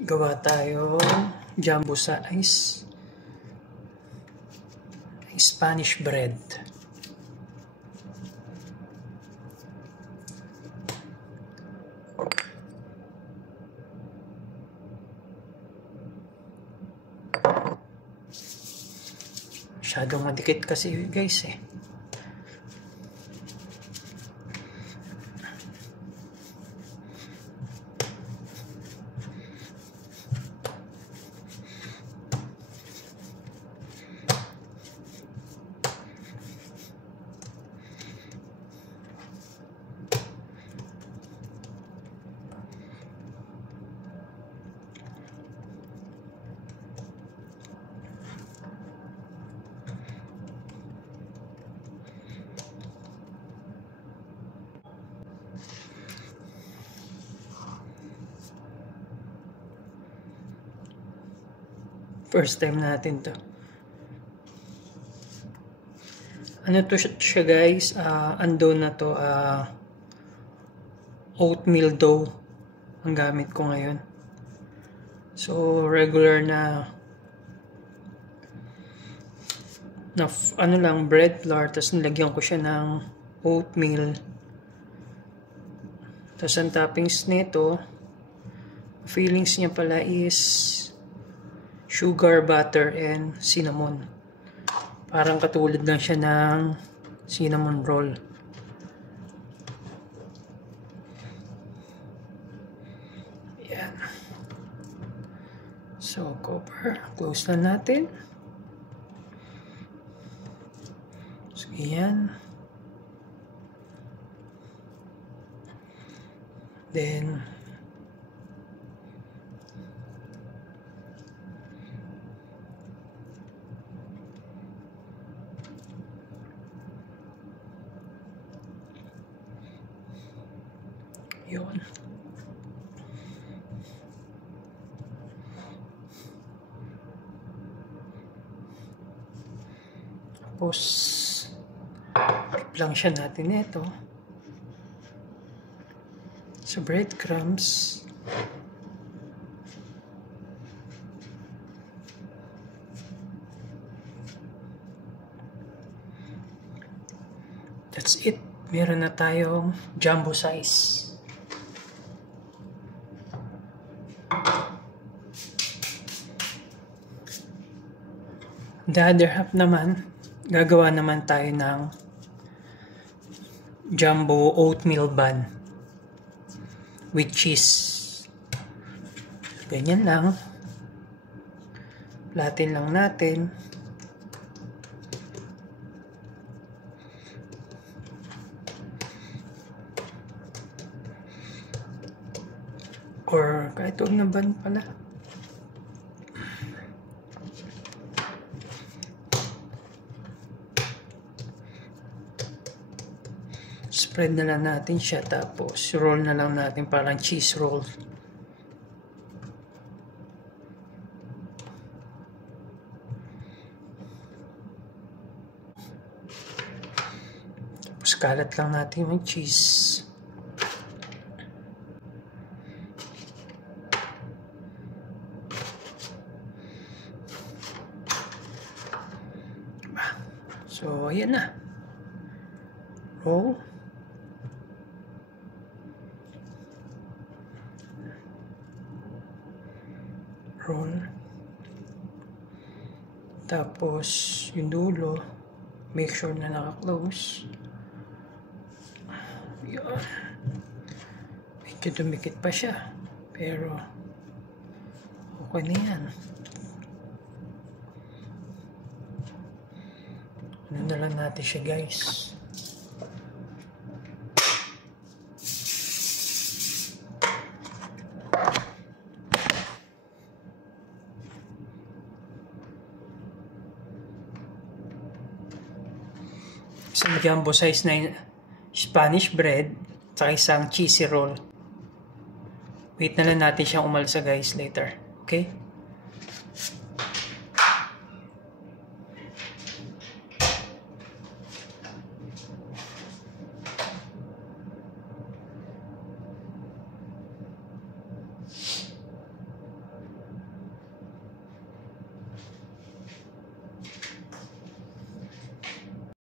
Gawa tayo jumbo size Spanish bread. Masyadong madikit kasi guys eh. First time natin to. Ano to siya guys? Ando na to. Oatmeal dough ang gamit ko ngayon. So regular na ano lang, bread flour. Tapos nilagyan ko siya ng oatmeal. Tapos ang toppings nito, feelings niya pala is sugar, butter, and cinnamon. Parang katulad lang siya ng cinnamon roll. Yan. So, cover. Close na natin. So, yan. Then, yun. Tapos lang siya natin ito sa breadcrumbs. That's it. Meron na tayong jumbo size. The other half naman, gagawa naman tayo ng jumbo oatmeal bun with cheese. Ganyan lang. Platin lang natin. Or kahit huwag na bun pala. Spread na lang natin siya, tapos roll na lang natin parang cheese roll. Tapos kalat lang natin yung cheese. So, ayan na. Roll. Roll. Tapos yung dulo, make sure na naka-close. Yun. Medyo dumikit pa siya, pero okay na yan. Ano na lang natin siya guys. Isang jumbo size na Spanish bread, saka isang cheesy roll. Wait na lang natin siyang umalsa guys later. Okay?